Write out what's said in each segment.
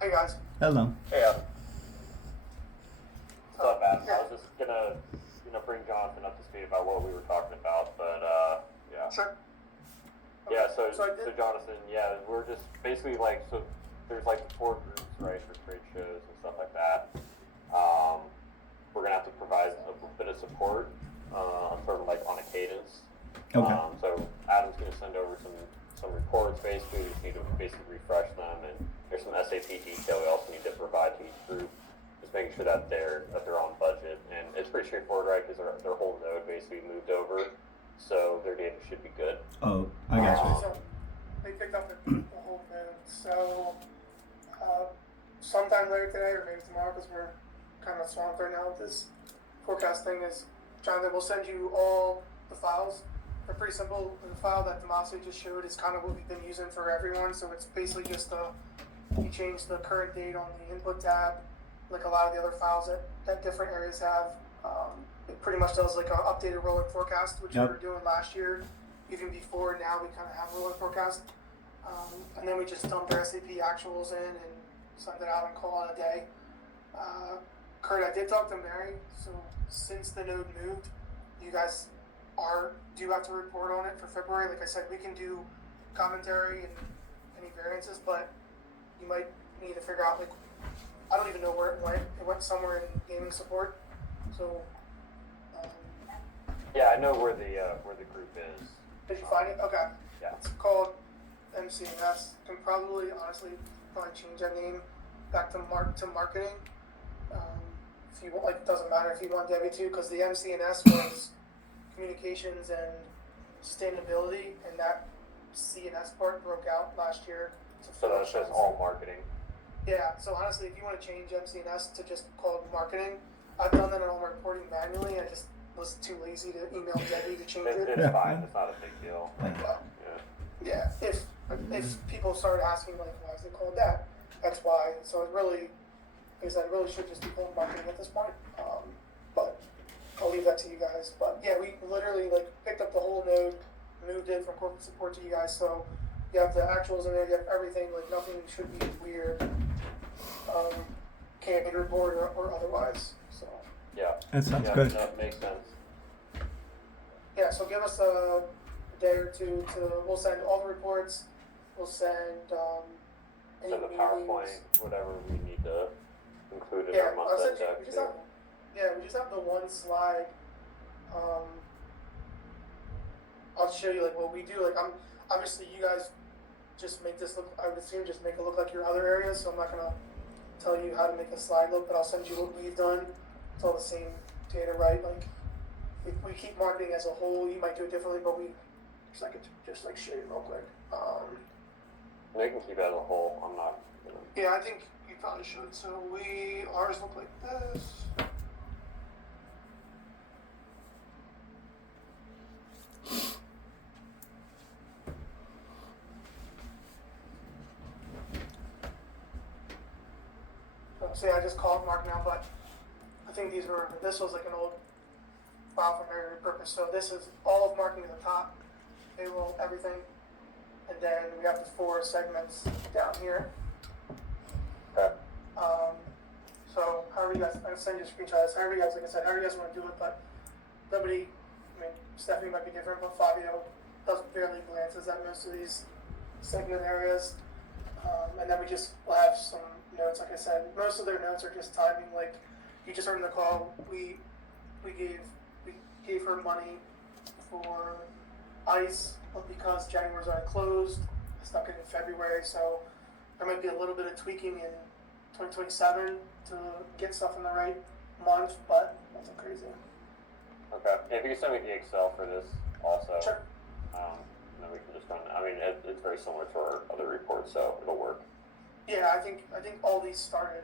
Hey guys. Hello. Hey, what's up, Adam? Yeah. I was just gonna, bring Jonathan up to speed about what we were talking about, but yeah, Sure. yeah. Okay. So, So I so did. Jonathan, yeah, we're just basically like, so there's like four groups, right, for trade shows and stuff like that. Um, we're gonna have to provide a bit of support, sort of like on a cadence. Okay. So Adam's gonna send over some reports. Basically, we just need to basically refresh them, and there's some SAP detail we also need to provide to each group. Just making sure that they're on budget, and it's pretty straightforward, right? Because their whole node basically moved over, so their data should be good. Oh, I got Actually, you. so they picked up the whole node. So sometime later today or maybe tomorrow, because we're kind of swamped right now with this forecast thing, is Jonathan will send you all the files. They're pretty simple. The file that Demasi just showed is kind of what we've been using for everyone. So it's basically just you change the current date on the input tab, like a lot of the other files that different areas have. It pretty much does like an updated rolling forecast, which we were doing last year. Even before now, we kind of have a rolling forecast. And then we just dump their SAP actuals in and send it out and call it a day. Kurt, I did talk to Mary. So since the node moved, you guys do have to report on it for February. Like I said, we can do commentary and any variances, but you might need to figure out, like, I don't even know where it went. It went somewhere in gaming support. So, Yeah, I know where the group is. did you find it? Okay. Yeah. It's called MCNS. Can probably change that name back to marketing. If you want, like, it doesn't matter if you want Debbie to, because the MCNS was communications and sustainability, and that CNS part broke out last year. So that's just all marketing. Yeah, so honestly, if you want to change MCNS to just call it marketing, I've done that in all my reporting manually. I just was too lazy to email Debbie to change it. It's fine. It's not a big deal. Yeah, if people start asking, like, why is it called that, that's why. So it really, like I said, it really should just be called marketing at this point. But I'll leave that to you guys. But yeah, we literally picked up the whole node, moved it from corporate support to you guys. So you have the actuals in there, you have everything. Like, nothing should be weird. Can't be report or otherwise. So Yeah. That sounds Yeah, good. that makes sense. yeah, so give us a day or two we'll send all the reports. We'll send any So the meetings. PowerPoint, whatever we need to include in Yeah, our month-end deck. we just have the one slide. I'll show you what we do. Obviously you guys just make this look. I would assume just make it look like your other areas. So I'm not gonna tell you how to make a slide look, but I'll send you what we've done. It's all the same data, right? If we keep marketing as a whole, you might do it differently, but just show you real quick. They can keep it as a whole. I'm not. Yeah, I think you probably should. So ours look like this. So yeah, I just call it mark now, but I think this was like an old file for memory purpose. So this is all of marketing at the top, payroll, everything, and then we have the 4 segments down here. Okay. So however you guys, I'll send you a screenshot of this. However you guys, like I said, however you guys want to do it, but nobody, Stephanie might be different, but Fabio barely glances at most of these segment areas. And then we'll have some notes. Like I said, most of their notes are just timing. Like you just heard in the call, we gave her money for ICE, but because January's already closed, it's not getting in February. So there might be a little bit of tweaking in 2027 to get stuff in the right month, but nothing crazy. Okay. Yeah, if you can send me the Excel for this also. Sure. Then we can just run. It's very similar to our other reports, so it'll work. Yeah, I think all these started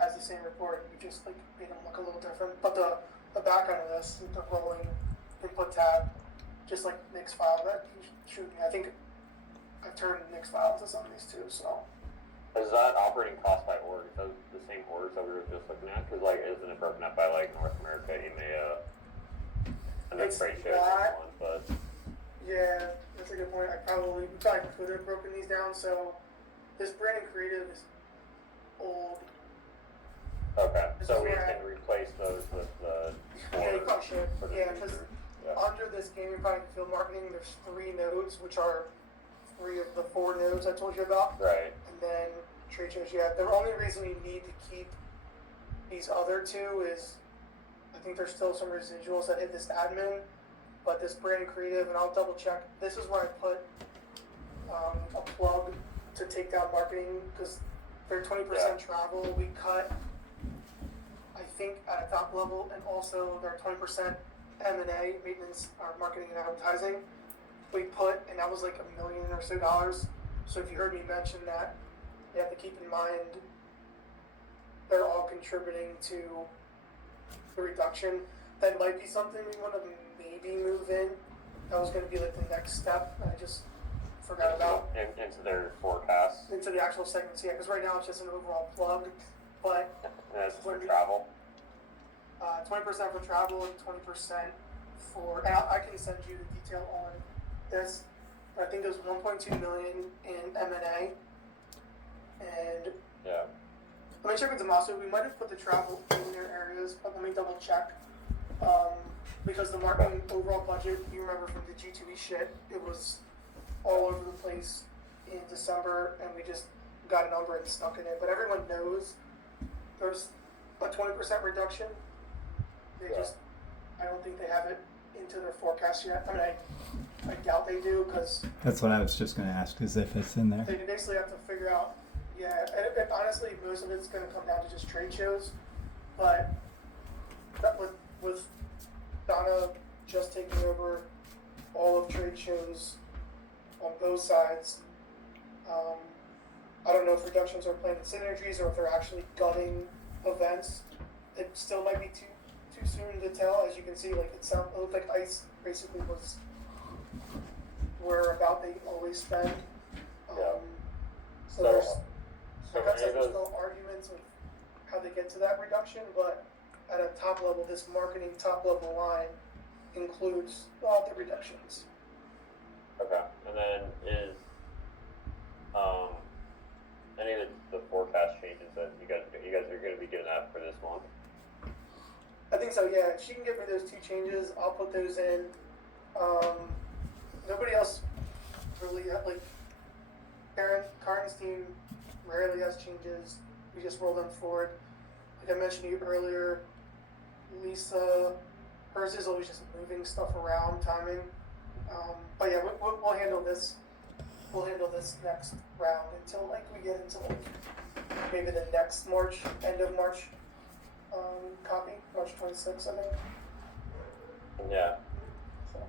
as the same report. We just made them look a little different. But the background of this, the rolling input tab, just like Nick's file that he showed me. I think I turned Nick's file into some of these too. So Is that operating cost by org? Is that the same orgs that we were just looking at? Because isn't it broken up by North America, EMEA, and then It's trade shows not. and one? But yeah, that's a good point. We probably could have broken these down. So this brand creative is old. Okay, This so is we where I- can replace those with the Yeah, you probably should. for the Yeah, because future. Yeah. under this gaming product and field marketing, there's 3 nodes, which are 3 of the 4 nodes I told you about. Right. And then trade shows, yeah. The only reason you need to keep these other 2 is I think there's still some residuals that hit this admin, but this brand creative, and I'll double check. This is where I put a plug to take down marketing because they're 20% travel. We cut, I think, at a top level, and also they're 20% M&A, maintenance, or marketing and advertising. We put, and that was like $1 million or so dollars. So if you heard me mention that, you have to keep in mind they're all contributing to the reduction. That might be something we want to maybe move in. That was going to be like the next step. I just forgot about Into their forecast. into the actual segments. Yeah, because right now it's just an overall plug. But And that's for travel. 20% for travel and 20% for. And I can send you the detail on this. I think there's 1.2 million in M&A, and Yeah. let me check with Damaso. We might have put the travel in their areas, but let me double check. Because the marketing overall budget, you remember from the G2E shit, it was all over the place in December, and we just got a number and stuck in it. But everyone knows there's a 20% reduction. They just, I don't think they have it into their forecast yet. I mean, I doubt they do, because That's what I was just going to ask, is if it's in there. they basically have to figure out, yeah, and honestly, most of it's going to come down to just trade shows, but that with Donna just taking over all of trade shows on both sides, I don't know if reductions are planned in synergies or if they're actually gutting events. It still might be too soon to tell. As you can see, like it looked like ICE basically was where about they always spend. Yeah. So there's So I guess any of there's those, still arguments of how they get to that reduction, but at a top level, this marketing top level line includes all the reductions. okay, and then is any of the forecast changes that you guys are going to be doing that for this month? I think so, yeah. If she can get me those 2 changes, I'll put those in. Nobody else really, like, Karen's team rarely has changes. We just roll them forward. Like I mentioned to you earlier, Lisa, hers is always just moving stuff around, timing. But yeah, we'll handle this. We'll handle this next round until like we get into like maybe the next March, end of March copy, March 26th, I think. Yeah. So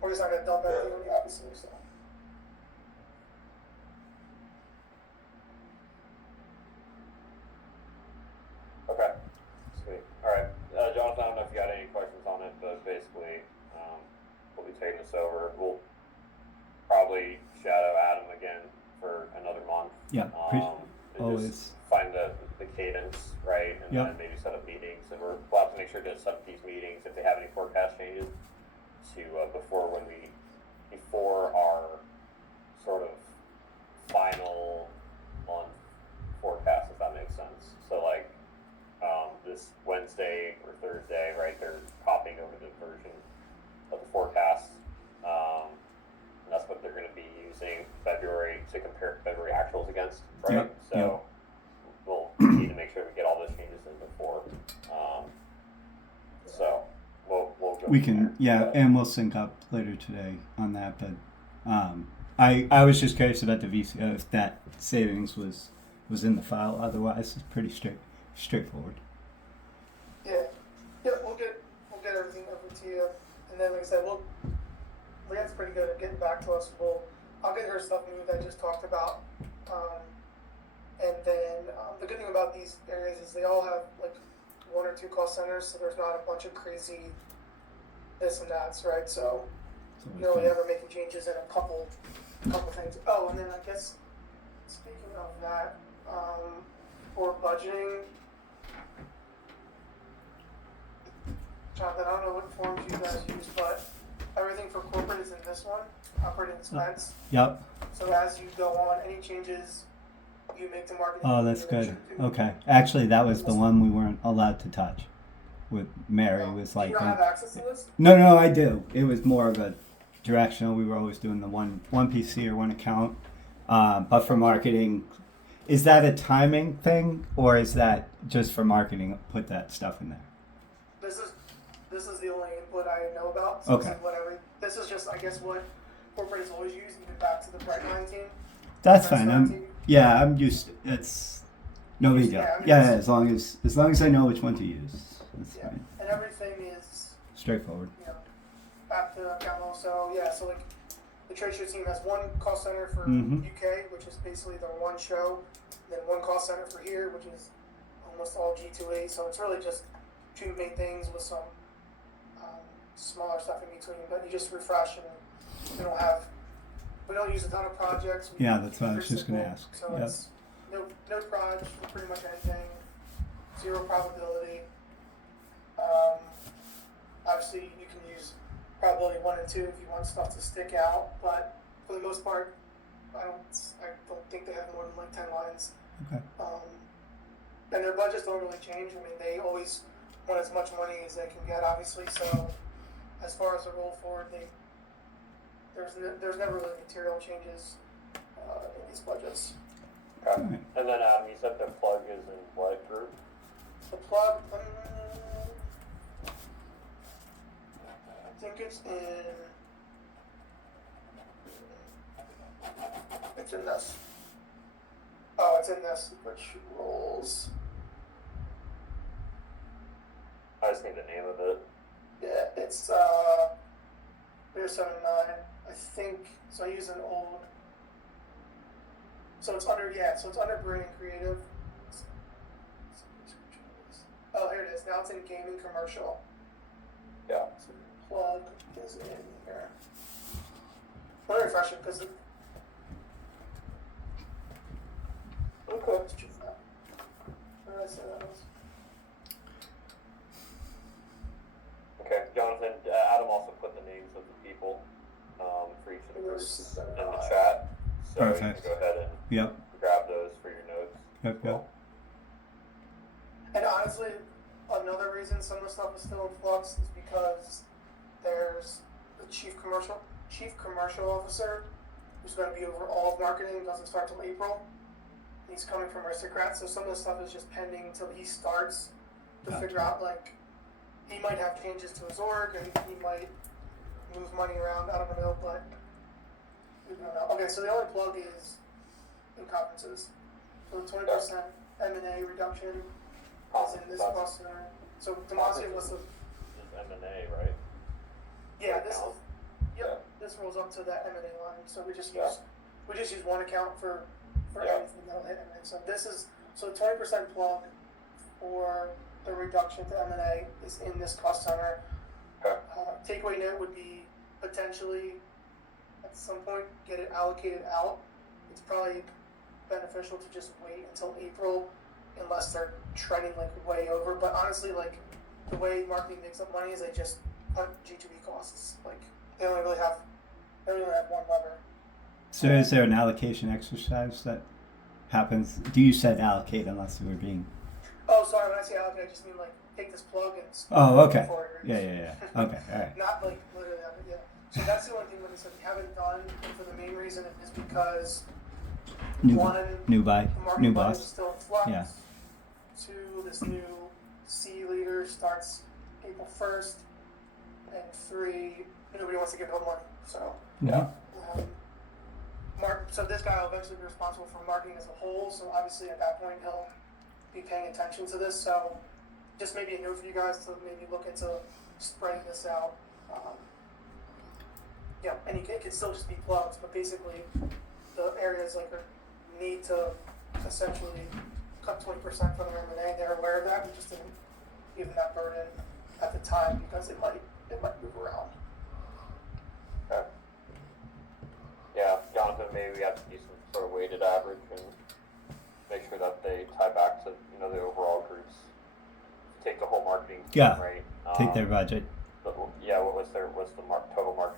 we're just not gonna dump everything on you, obviously. So Okay. Sweet. All right, Jonathan. I don't know if you got any questions on it, but basically, we'll be taking this over. We'll probably shadow Adam again for another month. Yeah, to always. just find the cadence, right, and Yep. then maybe set up meetings. And we'll have to make sure to set up these meetings if they have any forecast changes to before our sort of final month forecast, if that makes sense. So like this Wednesday or Thursday, right? They're copying over the version of the forecast. And that's what they're going to be using February to compare February actuals against, right? Yep, So yep. we'll need to make sure we get all those changes in before. So we'll go. We from can, there. yeah, But- and we'll sync up later today on that. But I was just curious about the VCO, if that savings was in the file. Otherwise, it's pretty straightforward. yeah, we'll get everything over to you, and then like I said, Leanne's pretty good at getting back to us. I'll get her stuff moved I just talked about, and then the good thing about these areas is they all have like 1 or 2 cost centers, so there's not a bunch of crazy this and that's, right? So So you're only ever making changes in a couple things. Oh, and then I guess speaking of that, for budgeting, Jonathan, I don't know what forms you guys use, but everything for corporate is in this one, operating expense. Yep. So as you go on, any changes you make to marketing. Oh, that's you good. should do. Okay. Actually, that was the one we weren't allowed to touch. With Mary Oh, was do like, you not have access to this? no, I do. It was more of a directional. We were always doing the one PC or one account. But for marketing, is that a timing thing or is that just for marketing? Put that stuff in there. This is the only input I know about. So Okay. This is just, I guess, what corporate has always used, even back to the Brightline team. That's That's fine. fine, too. I'm used. It's no big deal. Yeah, I mean, Yeah, it's- as long as I know which one to use. That's Yeah, fine. and everything is, Straightforward. you know, back to account also. Yeah, so like the trade show team has one cost center for Mhm. UK, which is basically their one show, then one cost center for here, which is almost all G2A. So it's really just two main things with some smaller stuff in between. But you just refresh, and we don't use a ton of projects. We Yeah, keep that's it what I was pretty just gonna simple. ask. So Yep. it's no project for pretty much anything, zero probability. Obviously, you can use probability 1 and 2 if you want stuff to stick out, but for the most part, I don't think they have more than like 10 lines. Okay. And their budgets don't really change. I mean, they always want as much money as they can get, obviously. So, as far as the roll forward, there's never really material changes in these budgets. Okay. Alright. And then you said the plug is in what group? The plug, I think it's in this. Oh, it's in this, which rolls. I just need the name of it. Yeah, it's Beer 79. I think so. I use an old. So it's under Brewing Creative. Oh, here it is. Now it's in gaming commercial. Yeah. So the plug is in here. Let me refresh it because. Okay. Let's choose that. Where did I say that was? Okay, Jonathan. Adam also put the names of the people for each of the groups in the chat, so Perfect. you can go ahead and Yep. grab those for your notes. Yep. And honestly, another reason some of the stuff is still in flux is because there's the chief commercial officer who's going to be over all of marketing. Doesn't start till April. He's coming from Aristocrat, so some of the stuff is just pending until he starts to Gotcha. figure out, like, he might have changes to his org and he might move money around. I don't know, but we don't know. Okay, so the only plug is in conferences. So the 20% M&A reduction is in this cost center. So Demacia was the This is M&A, right? yeah this is Account? yep this rolls up to that M&A line. So we just Yeah. use one account for Yeah. anything that'll hit M&A. So this is so the 20% plug for the reduction to M&A is in this cost center. Okay. Takeaway note would be potentially at some point get it allocated out. It's probably beneficial to just wait until April unless they're trending like way over. But honestly, like the way marketing makes up money is they just cut G2E costs. Like they only really have one lever. So is there an allocation exercise that happens? Do you said allocate unless you were being? Oh, sorry. When I say allocate, I just mean like take this plug and. Oh, okay. Forward. Yeah. Okay, all right. Not like literally that, but yeah. So that's the only thing that they said we haven't done, and for the main reason is because New one, new the marketing budget is boss. still in flux. Yeah. Two, this new C leader starts April 1st, and three, nobody wants to give him money. So, Yeah. so this guy will eventually be responsible for marketing as a whole. So obviously at that point he'll be paying attention to this. So just maybe a note for you guys to maybe look into spreading this out. And it can still just be plugs, but basically the areas like need to essentially cut 20% from their M&A. They're aware of that. We just didn't give them that burden at the time because it might move around. Okay. Yeah, Jonathan, maybe we have to do some sort of weighted average and make sure that they tie back to the overall groups. Take the whole marketing team, Yeah. right? Take their budget. But, yeah, what's the total marketing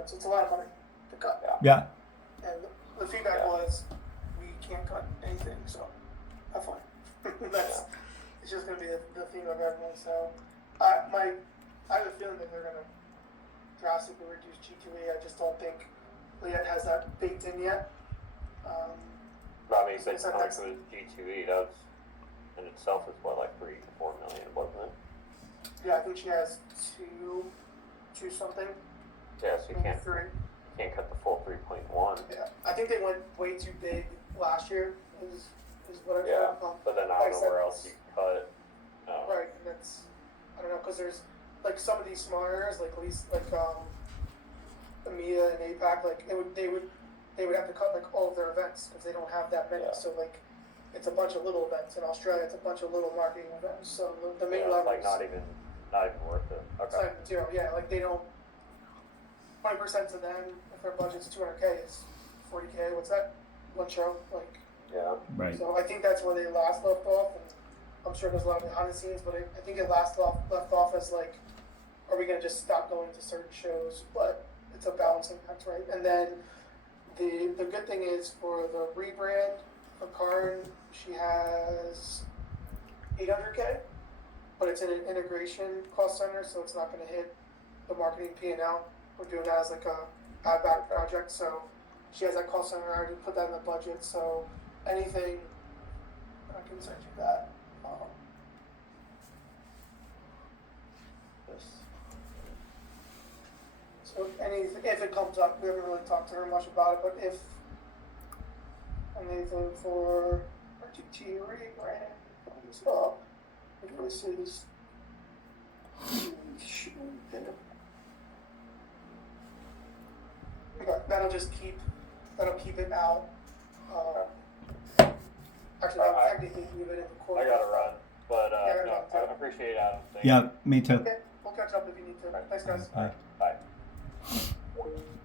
events. It's a lot of money to cut. Yeah. And the feedback was, we can't cut anything, so have fun. That's it's just gonna be the theme of everyone. So, I have a feeling that they're gonna drastically reduce G2E. I just don't think Liette has that baked in yet. But I mean, So but it's not like next- with G2E, that's in itself is what, like 3 to 4 million, wasn't it? Yeah, I think she has two something, Yeah, so you maybe can't three. cut the full 3.1. Yeah, I think they went way too big last year. Is what I've Yeah, heard. but then I Like don't know where I else said, you cut. Right, and that's I don't know because there's like some of these smaller areas, like at least like EMEA and APAC, like they would have to cut like all of their events because they don't have that many. Yeah. So like it's a bunch of little events in Australia. It's a bunch of little marketing events. So the main Yeah, it's levels like not even worth it. it's Okay. like zero. Yeah, like they don't. 20% to them if their budget's 200K is 40K. What's that? One show, like. Yeah. Right. So I think that's where they last left off, and I'm sure there's a lot of behind the scenes, but I think it left off as like, are we gonna just stop going to certain shows? But it's a balancing act, right? And then the good thing is for the rebrand for Karn, she has 800K, but it's in an integration cost center, so it's not gonna hit the marketing P&L. We're doing that as like a add back project, so she has that cost center. I already put that in the budget, so anything, I can send you that. This. So anything, if it comes up, we haven't really talked to her much about it, but if anything for RGT rebrand comes up, which this is. Okay, that'll keep it out. Actually, I'll technically leave it in the corner. I gotta run, but Yeah, no, run, I too. appreciate it, Adam. Thank Yeah, me too. Okay, we'll catch up if you need to. Thanks, guys. Bye. you. Bye.